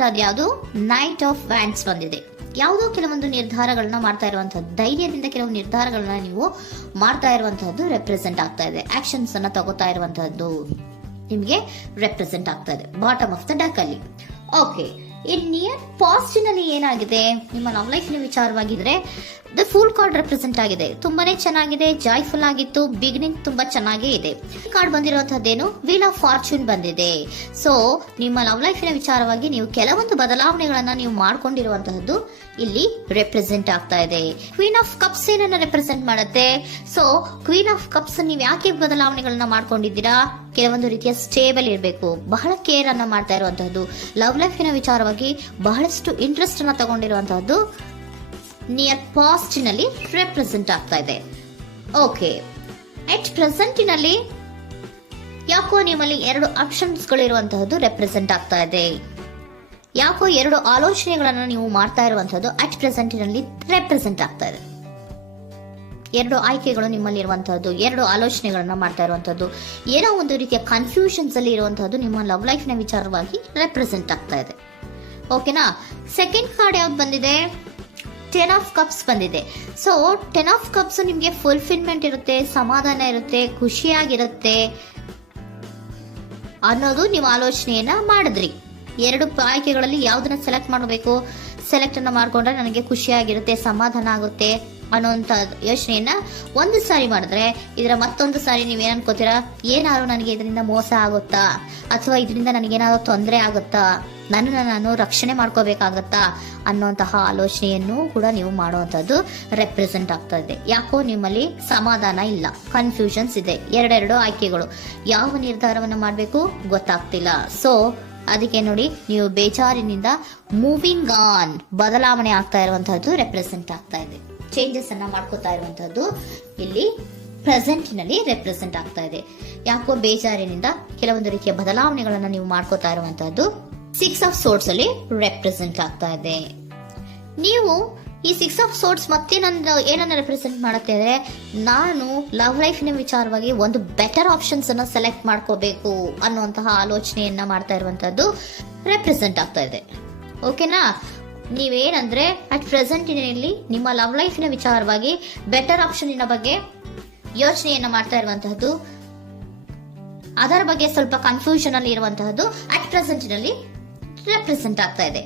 ಬಂದಿರುವಂತಹದ್ದು ಯಾವುದು? Knight of wands ಬಂದಿದೆ. ಯಾವುದೋ ಕೆಲವೊಂದು ನಿರ್ಧಾರಗಳನ್ನ ಮಾಡ್ತಾ ಇರುವಂತಹದ್ದು, ಧೈರ್ಯದಿಂದ ಕೆಲವು ನಿರ್ಧಾರಗಳನ್ನ ನೀವು ಮಾಡ್ತಾ ಇರುವಂತಹದ್ದು ರೆಪ್ರೆಸೆಂಟ್ ಆಗ್ತಾ ಇದೆ. ಆಕ್ಷನ್ಸ್ ಅನ್ನ ತಗೋತಾ ಇರುವಂತಹದ್ದು ನಿಮಗೆ ರೆಪ್ರೆಸೆಂಟ್ ಆಗ್ತಾ ಇದೆ ಬಾಟಮ್ ಆಫ್ ದ ಡಕ್ ಅಲ್ಲಿ. ಓಕೆ, ಇನ್ ನಿಯರ್ ಪಾಸಿಟಿವ್ ನಲ್ಲಿ ಏನಾಗಿದೆ? ನಿಮ್ಮ ಲವ್ ಲೈಫ್ ವಿಚಾರವಾಗಿದ್ರೆ ದ ಫೂಲ್ ಕಾರ್ಡ್ ರೆಪ್ರೆಸೆಂಟ್ ಆಗಿದೆ. ತುಂಬಾನೇ ಚೆನ್ನಾಗಿದೆ, ಜಾಯ್ಫುಲ್ ಆಗಿತ್ತು, ಬಿಗಿನಿಂಗ್ ತುಂಬಾ ಚೆನ್ನಾಗೇ ಇದೆ. ಕಾರ್ಡ್ ಬಂದಿರುವಂತಹದ್ದೇನು? ವೀಲ್ ಆಫ್ ಫಾರ್ಚೂನ್ ಬಂದಿದೆ. ಸೊ ನಿಮ್ಮ ಲವ್ ಲೈಫಿನ ವಿಚಾರವಾಗಿ ನೀವು ಕೆಲವೊಂದು ಬದಲಾವಣೆಗಳನ್ನ ನೀವು ಮಾಡ್ಕೊಂಡಿರುವಂತಹದ್ದು ಇಲ್ಲಿ ರೆಪ್ರೆಸೆಂಟ್ ಆಗ್ತಾ ಇದೆ. ಕ್ವೀನ್ ಆಫ್ ಕಪ್ಸ್ ಏನನ್ನ ರೆಪ್ರೆಸೆಂಟ್ ಮಾಡುತ್ತೆ? ಸೊ ಕ್ವೀನ್ ಆಫ್ ಕಪ್ಸ್ ನೀವು ಯಾಕೆ ಬದಲಾವಣೆಗಳನ್ನ ಮಾಡ್ಕೊಂಡಿದ್ದೀರಾ? ಕೆಲವೊಂದು ರೀತಿಯ ಸ್ಟೇಬಲ್ ಇರಬೇಕು, ಬಹಳ ಕೇರ್ ಅನ್ನ ಮಾಡ್ತಾ ಇರುವಂತಹದ್ದು, ಲವ್ ಲೈಫಿನ ವಿಚಾರವಾಗಿ ಬಹಳಷ್ಟು ಇಂಟ್ರೆಸ್ಟ್ ಅನ್ನ ತಗೊಂಡಿರುವಂತಹದ್ದು ನಿಯರ್ ಪಾಸ್ಟಿನಲ್ಲಿ ರೆಪ್ರೆಸೆಂಟ್ ಆಗ್ತಾ ಇದೆ. ಓಕೆ, ಎಟ್ ಪ್ರೆಸೆಂಟಿನಲ್ಲಿ ಯಾಕೋ ನಿಮ್ಮಲ್ಲಿ 2 ಆಪ್ಷನ್ಸ್ಗಳು ಇರುವಂತಹದ್ದು ರೆಪ್ರೆಸೆಂಟ್ ಆಗ್ತಾ ಇದೆ. ಯಾಕೋ 2 ಆಲೋಚನೆಗಳನ್ನ ನೀವು ಮಾಡ್ತಾ ಇರುವಂತಹದ್ದು ಅಟ್ ಪ್ರೆಸೆಂಟಿನಲ್ಲಿ ರೆಪ್ರೆಸೆಂಟ್ ಆಗ್ತಾ ಇದೆ. 2 ಆಯ್ಕೆಗಳು ನಿಮ್ಮಲ್ಲಿ ಇರುವಂತಹದ್ದು, 2 ಆಲೋಚನೆಗಳನ್ನ ಮಾಡ್ತಾ ಇರುವಂತಹದ್ದು, ಏನೋ ಒಂದು ರೀತಿಯ ಕನ್ಫ್ಯೂಷನ್ಸ್ ಅಲ್ಲಿ ಇರುವಂತಹದ್ದು ನಿಮ್ಮ ಲವ್ ಲೈಫ್ ನ ವಿಚಾರವಾಗಿ ರೆಪ್ರೆಸೆಂಟ್ ಆಗ್ತಾ ಇದೆ. ಓಕೆನಾ? ಸೆಕೆಂಡ್ ಕಾರ್ಡ್ ಯಾವ್ದು ಬಂದಿದೆ? 10 ಆಫ್ ಕಪ್ಸ್ ಬಂದಿದೆ. ಸೊ 10 ಆಫ್ ಕಪ್ಸ್ ನಿಮ್ಗೆ ಫುಲ್ಫಿಲ್ಮೆಂಟ್ ಇರುತ್ತೆ, ಸಮಾಧಾನ ಇರುತ್ತೆ, ಖುಷಿಯಾಗಿರುತ್ತೆ ಅನ್ನೋದು ನೀವು ಆಲೋಚನೆಯನ್ನ ಮಾಡಿದ್ರಿ. 2 ಆಯ್ಕೆಗಳಲ್ಲಿ ಯಾವ್ದನ್ನ ಸೆಲೆಕ್ಟ್ ಮಾಡಬೇಕು? ಸೆಲೆಕ್ಟ್ ಅನ್ನ ಮಾಡ್ಕೊಂಡ್ರೆ ನನಗೆ ಖುಷಿಯಾಗಿರುತ್ತೆ, ಸಮಾಧಾನ ಆಗುತ್ತೆ ಅನ್ನೋಂಥ ಯೋಚನೆಯನ್ನ ಒಂದು ಸಾರಿ ಮಾಡಿದ್ರೆ, ಇದರ ಮತ್ತೊಂದು ಸಾರಿ ನೀವೇನ್ ಅನ್ಕೋತೀರಾ? ಏನಾದ್ರು ನನಗೆ ಇದರಿಂದ ಮೋಸ ಆಗುತ್ತಾ, ಅಥವಾ ಇದರಿಂದ ನನಗೇನಾದ್ರು ತೊಂದರೆ ಆಗುತ್ತಾ, ನನ್ನನ್ನು ನಾನು ರಕ್ಷಣೆ ಮಾಡ್ಕೋಬೇಕಾಗತ್ತಾ ಅನ್ನೋಂತಹ ಆಲೋಚನೆಯನ್ನು ಕೂಡ ನೀವು ಮಾಡುವಂತದ್ದು ರೆಪ್ರೆಸೆಂಟ್ ಆಗ್ತಾ ಇದೆ. ಯಾಕೋ ನಿಮ್ಮಲ್ಲಿ ಸಮಾಧಾನ ಇಲ್ಲ, ಕನ್ಫ್ಯೂಷನ್ಸ್ ಇದೆ, 2 ಆಯ್ಕೆಗಳು, ಯಾವ ನಿರ್ಧಾರವನ್ನು ಮಾಡಬೇಕು ಗೊತ್ತಾಗ್ತಿಲ್ಲ. ಸೊ ಅದಕ್ಕೆ ನೋಡಿ, ನೀವು ಬೇಜಾರಿನಿಂದ ಮೂವಿಂಗ್ ಆನ್, ಬದಲಾವಣೆ ಆಗ್ತಾ ಇರುವಂತಹದ್ದು ರೆಪ್ರೆಸೆಂಟ್ ಆಗ್ತಾ ಇದೆ. ಚೇಂಜಸ್ ಅನ್ನ ಮಾಡ್ಕೋತಾ ಇರುವಂತಹದ್ದು ಇಲ್ಲಿ ಪ್ರೆಸೆಂಟಿನಲ್ಲಿ ರೆಪ್ರೆಸೆಂಟ್ ಆಗ್ತಾ ಇದೆ. ಯಾಕೋ ಬೇಜಾರಿನಿಂದ ಕೆಲವೊಂದು ರೀತಿಯ ಬದಲಾವಣೆಗಳನ್ನ ನೀವು ಮಾಡ್ಕೋತಾ ಇರುವಂತಹದ್ದು 6 ಆಫ್ ಸೋರ್ಟ್ಸ್ ಅಲ್ಲಿ ರೆಪ್ರೆಸೆಂಟ್ ಆಗ್ತಾ ಇದೆ. ನೀವು ಈ 6 ಆಫ್ ಸೋರ್ಟ್ಸ್ ಮತ್ತೆ ಏನನ್ನ ರೆಪ್ರೆಸೆಂಟ್ ಮಾಡುತ್ತೆ ಅಂದ್ರೆ, ನಾನು ಲವ್ ಲೈಫಿನ ವಿಚಾರವಾಗಿ ಒಂದು ಬೆಟರ್ ಆಪ್ಷನ್ಸ್ ಅನ್ನ ಸೆಲೆಕ್ಟ್ ಮಾಡ್ಕೋಬೇಕು ಅನ್ನುವಂತಹ ಆಲೋಚನೆಯನ್ನ ಮಾಡ್ತಾ ಇರುವಂತಹದ್ದು ರೆಪ್ರೆಸೆಂಟ್ ಆಗ್ತಾ ಇದೆ. ಓಕೆನಾ? ನೀವೇನಂದ್ರೆ ಅಟ್ ಪ್ರೆಸೆಂಟಿನಲ್ಲಿ ನಿಮ್ಮ ಲವ್ ಲೈಫಿನ ವಿಚಾರವಾಗಿ ಬೆಟರ್ ಆಪ್ಷನ್ ಬಗ್ಗೆ ಯೋಚನೆಯನ್ನ ಮಾಡ್ತಾ ಇರುವಂತಹದ್ದು, ಅದರ ಬಗ್ಗೆ ಸ್ವಲ್ಪ ಕನ್ಫ್ಯೂಷನ್ ಅಲ್ಲಿ ಇರುವಂತಹದ್ದು ಅಟ್ ಪ್ರೆಸೆಂಟಿನಲ್ಲಿ ರೆಪ್ರೆಸೆಂಟ್ ಆಗ್ತಾ ಇದೆ.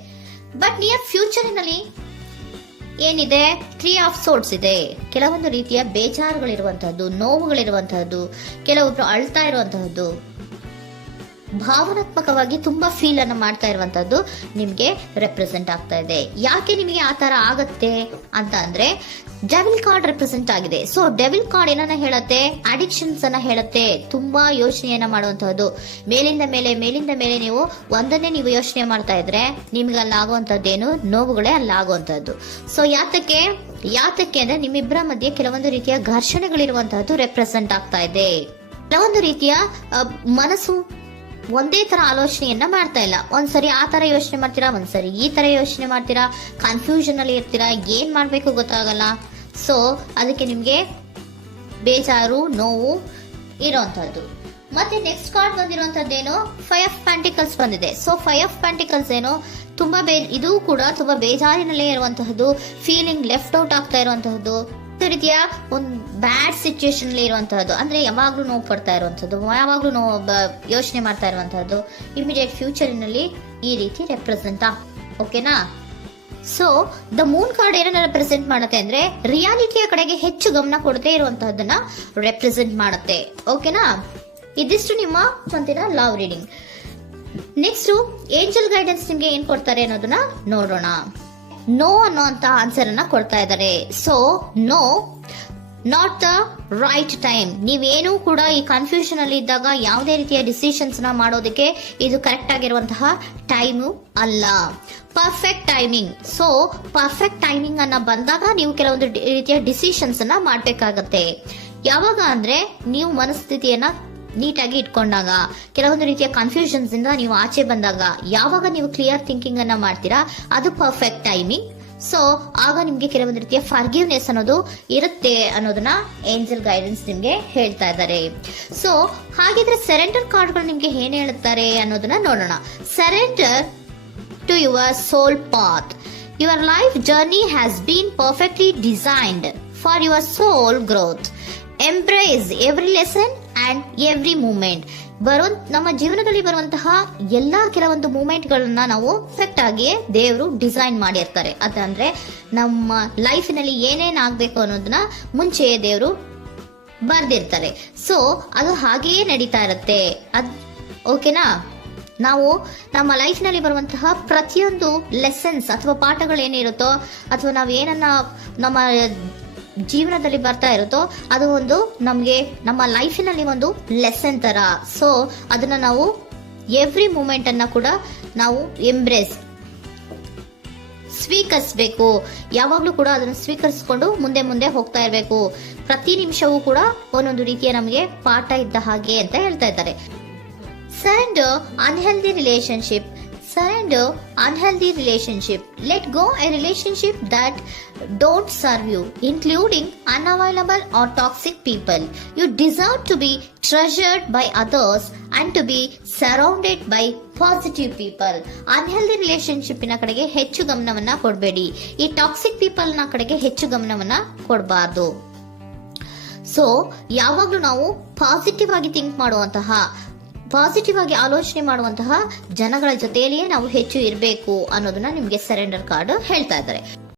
ಬಟ್ ನಿಯರ್ ಫ್ಯೂಚರಿನಲ್ಲಿ ಏನಿದೆ? 3 ಆಫ್ ಸೋರ್ಟ್ಸ್ ಇದೆ. ಕೆಲವೊಂದು ರೀತಿಯ ಬೇಜಾರುಗಳಿರುವಂತಹದ್ದು, ನೋವುಗಳಿರುವಂತಹದ್ದು, ಕೆಲವೊಬ್ರು ಅಳ್ತಾ ಇರುವಂತಹದ್ದು, ಭಾವನಾತ್ಮಕವಾಗಿ ತುಂಬಾ ಫೀಲ್ ಅನ್ನು ಮಾಡ್ತಾ ಇರುವಂತಹದ್ದು ನಿಮ್ಗೆ ರೆಪ್ರೆಸೆಂಟ್ ಆಗ್ತಾ ಇದೆ. ಯಾಕೆ ನಿಮಗೆ ಆ ತರ ಆಗತ್ತೆ ಅಂತ ಅಂದ್ರೆ, ಡೆವಿಲ್ ಕಾರ್ಡ್ ರೆಪ್ರೆಸೆಂಟ್ ಆಗಿದೆ. ಸೊ ಡೆವಿಲ್ ಕಾರ್ಡ್ ಏನನ್ನ ಹೇಳತ್ತೆ? ಅಡಿಕ್ಷನ್ಸ್ ಅನ್ನ ಹೇಳತ್ತೆ. ತುಂಬಾ ಯೋಚನೆಯನ್ನ ಮಾಡುವಂತಹದ್ದು, ಮೇಲಿಂದ ಮೇಲೆ ನೀವು ಒಂದನ್ನೇ ನೀವು ಯೋಚನೆ ಮಾಡ್ತಾ ಇದ್ರೆ ನಿಮ್ಗೆ ಅಲ್ಲಾಗುವಂತಹದ್ದೇನು? ನೋವುಗಳೇ ಅಲ್ಲಾಗುವಂತಹದ್ದು. ಸೊ ಯಾತಕ್ಕೆ ಅಂದ್ರೆ ನಿಮ್ಮಿಬ್ಬರ ಮಧ್ಯೆ ಕೆಲವೊಂದು ರೀತಿಯ ಘರ್ಷಣೆಗಳಿರುವಂತಹದ್ದು ರೆಪ್ರೆಸೆಂಟ್ ಆಗ್ತಾ ಇದೆ. ಕೆಲವೊಂದು ರೀತಿಯ ಮನಸ್ಸು ಒಂದೇ ತರ ಆಲೋಚನೆಯನ್ನ ಮಾಡ್ತಾ ಇಲ್ಲ. ಒಂದ್ಸರಿ ಆ ತರ ಯೋಚನೆ ಮಾಡ್ತೀರಾ, ಒಂದ್ಸರಿ ಈ ತರ ಯೋಚನೆ ಮಾಡ್ತೀರಾ, ಕನ್ಫ್ಯೂಷನ್ ಅಲ್ಲಿ ಇರ್ತೀರಾ, ಏನ್ ಮಾಡ್ಬೇಕು ಗೊತ್ತಾಗಲ್ಲ. ಸೊ ಅದಕ್ಕೆ ನಿಮ್ಗೆ ಬೇಜಾರು, ನೋವು ಇರೋಂಥದ್ದು. ಮತ್ತೆ ನೆಕ್ಸ್ಟ್ ಕಾರ್ಡ್ ಬಂದಿರುವಂತದ್ದೇನು? 5 ಆಫ್ ಪ್ಯಾಂಟಿಕಲ್ಸ್ ಬಂದಿದೆ. ಸೊ 5 ಆಫ್ ಪ್ಯಾಂಟಿಕಲ್ಸ್ ಏನು? ತುಂಬಾ ಇದು ಕೂಡ ತುಂಬಾ ಬೇಜಾರಿನಲ್ಲೇ ಇರುವಂತಹದ್ದು, ಫೀಲಿಂಗ್ ಲೆಫ್ಟ್ ಔಟ್ ಆಗ್ತಾ ಇರುವಂತಹದ್ದು, ರೀತಿಯ ಒಂದು ಬ್ಯಾಡ್ ಸಿಚುಯೇಷನ್ ಅಲ್ಲಿ ಇರುವಂತಹದ್ದು, ಅಂದ್ರೆ ಯಾವಾಗ್ಲೂ ನೋವು ಪಡ್ತಾ ಇರುವಂತಹದ್ದು, ಯಾವಾಗ್ಲೂ ಯೋಚನೆ ಮಾಡ್ತಾ ಇರುವಂತಹದ್ದು, ಇಮಿಡಿಯೇಟ್ ಫ್ಯೂಚರಿನಲ್ಲಿ ಈ ರೀತಿ ರೆಪ್ರೆಸೆಂಟ್ ಓಕೆನಾ? ಸೊ ದ ಮೂನ್ ಕಾರ್ಡ್ ಏನನ್ನ ರೆಪ್ರೆಸೆಂಟ್ ಮಾಡುತ್ತೆ ಅಂದ್ರೆ, ರಿಯಾಲಿಟಿಯ ಕಡೆಗೆ ಹೆಚ್ಚು ಗಮನ ಕೊಡದೇ ಇರುವಂತಹದ್ದನ್ನ ರೆಪ್ರೆಸೆಂಟ್ ಮಾಡುತ್ತೆ. ಓಕೆನಾ? ಇದಿಷ್ಟು ನಿಮ್ಮ ಸ್ವಂತಿನ love reading. Next angel guidance ನಿಮ್ಗೆ ಏನ್ ಕೊಡ್ತಾರೆ ಅನ್ನೋದನ್ನ ನೋಡೋಣ. ನೋ ಅನ್ನೋಂತ ಆನ್ಸರ್ ಅನ್ನ ಕೊಡ್ತಾ ಇದ್ದಾರೆ. So no, not the right time. ನೀವೇನು ಕೂಡ ಈ ಕನ್ಫ್ಯೂಷನ್ ಅಲ್ಲಿ ಇದ್ದಾಗ ಯಾವುದೇ ರೀತಿಯ ಡಿಸಿಷನ್ಸ್ ನ ಮಾಡೋದಕ್ಕೆ ಇದು ಕರೆಕ್ಟ್ ಆಗಿರುವಂತಹ ಟೈಮು ಅಲ್ಲ. Perfect timing. So perfect timing ಅನ್ನ ಬಂದಾಗ ನೀವು ಕೆಲವೊಂದು ರೀತಿಯ ಡಿಸಿಷನ್ಸ್ ಅನ್ನ ಮಾಡ್ಬೇಕಾಗತ್ತೆ. ಯಾವಾಗ ಅಂದ್ರೆ ನೀವು ಮನಸ್ಥಿತಿಯನ್ನ ನೀಟಾಗಿ ಇಟ್ಕೊಂಡಾಗ, ಕೆಲವೊಂದು ರೀತಿಯ ಕನ್ಫ್ಯೂಷನ್ಸ್ ಇಂದ ನೀವು ಆಚೆ ಬಂದಾಗ, ಯಾವಾಗ ನೀವು ಕ್ಲಿಯರ್ ಥಿಂಕಿಂಗ್ ಅನ್ನ ಮಾಡ್ತೀರಾ ಅದು ಪರ್ಫೆಕ್ಟ್ ಟೈಮಿಂಗ್. ಸೊ ಆಗ ನಿಮ್ಗೆ ಕೆಲವೊಂದು ರೀತಿಯ ಫರ್ಗಿವ್ನೆಸ್ ಅನ್ನೋದು ಇರುತ್ತೆ ಅನ್ನೋದನ್ನ ಏಂಜಲ್ ಗೈಡೆನ್ಸ್ ನಿಮ್ಗೆ ಹೇಳ್ತಾ ಇದ್ದಾರೆ. ಸೊ ಹಾಗಿದ್ರೆ ಸರೆಂಡರ್ ಕಾರ್ಡ್ಗಳು ನಿಮ್ಗೆ ಏನ್ ಹೇಳುತ್ತಾರೆ ಅನ್ನೋದನ್ನ ನೋಡೋಣ. Surrender to your soul path. Your life journey has been perfectly designed for your soul growth. Embrace every lesson and every moment. ನಮ್ಮ ಜೀವನದಲ್ಲಿ ಬರುವಂತಹ ಎಲ್ಲಾ ಕೆಲವೊಂದು ಮೂಮೆಂಟ್ಗಳನ್ನ ನಾವು ಪರ್ಫೆಕ್ಟ್ ಆಗಿ ದೇವರು ಡಿಸೈನ್ ಮಾಡಿರ್ತಾರೆ. ಅದಂದ್ರೆ ನಮ್ಮ ಲೈಫಿನಲ್ಲಿ ಏನೇನ್ ಆಗ್ಬೇಕು ಅನ್ನೋದನ್ನ ಮುಂಚೆಯೇ ದೇವರು ಬರ್ದಿರ್ತಾರೆ. ಸೊ ಅದು ಹಾಗೆಯೇ ನಡೀತಾ ಇರುತ್ತೆ. ಓಕೆನಾ? ನಾವು ನಮ್ಮ ಲೈಫ್ನಲ್ಲಿ ಬರುವಂತಹ ಪ್ರತಿಯೊಂದು ಲೆಸನ್ಸ್ ಅಥವಾ ಪಾಠಗಳೇನಿರುತ್ತೋ ಅಥವಾ ನಾವು ಏನನ್ನ ನಮ್ಮ ಜೀವನದಲ್ಲಿ ಬರ್ತಾ ಇರುತ್ತೋ ಅದು ಒಂದು ನಮಗೆ ನಮ್ಮ ಲೈಫಿನಲ್ಲಿ ಒಂದು ಲೆಸನ್ ತರ. ಸೊ ಅದನ್ನ ನಾವು ಎವ್ರಿ ಮೂಮೆಂಟ್ ಅನ್ನ ಕೂಡ ನಾವು ಎಂಬ್ರೇಸ್ ಸ್ವೀಕರಿಸಬೇಕು. ಯಾವಾಗ್ಲೂ ಕೂಡ ಅದನ್ನು ಸ್ವೀಕರಿಸಿಕೊಂಡು ಮುಂದೆ ಮುಂದೆ ಹೋಗ್ತಾ ಇರಬೇಕು. ಪ್ರತಿ ನಿಮಿಷವೂ ಕೂಡ ಒಂದೊಂದು ರೀತಿಯ ನಮಗೆ ಪಾಠ ಇದ್ದ ಹಾಗೆ ಅಂತ ಹೇಳ್ತಾ ಇದ್ದಾರೆ. Surrender unhealthy relationship. Surrender unhealthy relationship. Let go a relationship that don't serve you, including unavailable or toxic people. You deserve to be treasured by others and to be surrounded by positive people. Unhealthy relationship ನ ಕಡೆಗೆ ಹೆಚ್ಚು ಗಮನವನ್ನ ಕೊಡಬೇಡಿ. ಈ toxic people ನ ಕಡೆಗೆ ಹೆಚ್ಚು ಗಮನವನ್ನ ಕೊಡಬಾರ್ದು. So ಯಾವಾಗ್ಲೂ ನಾವು ಪಾಸಿಟಿವ್ ಆಗಿ ಥಿಂಕ್ ಮಾಡುವಂತಹ, ಪಾಸಿಟಿವ್ ಆಗಿ ಆಲೋಚನೆ ಮಾಡುವಂತಹ ಜನಗಳ ಜೊತೆಯಲ್ಲಿಯೇ ನಾವು ಹೆಚ್ಚು ಇರಬೇಕು ಅನ್ನೋದನ್ನ ನಿಮ್ಗೆ ಸರೆಂಡರ್ ಕಾರ್ಡ್ ಹೇಳ್ತಾ ಇದ್ದಾರೆ.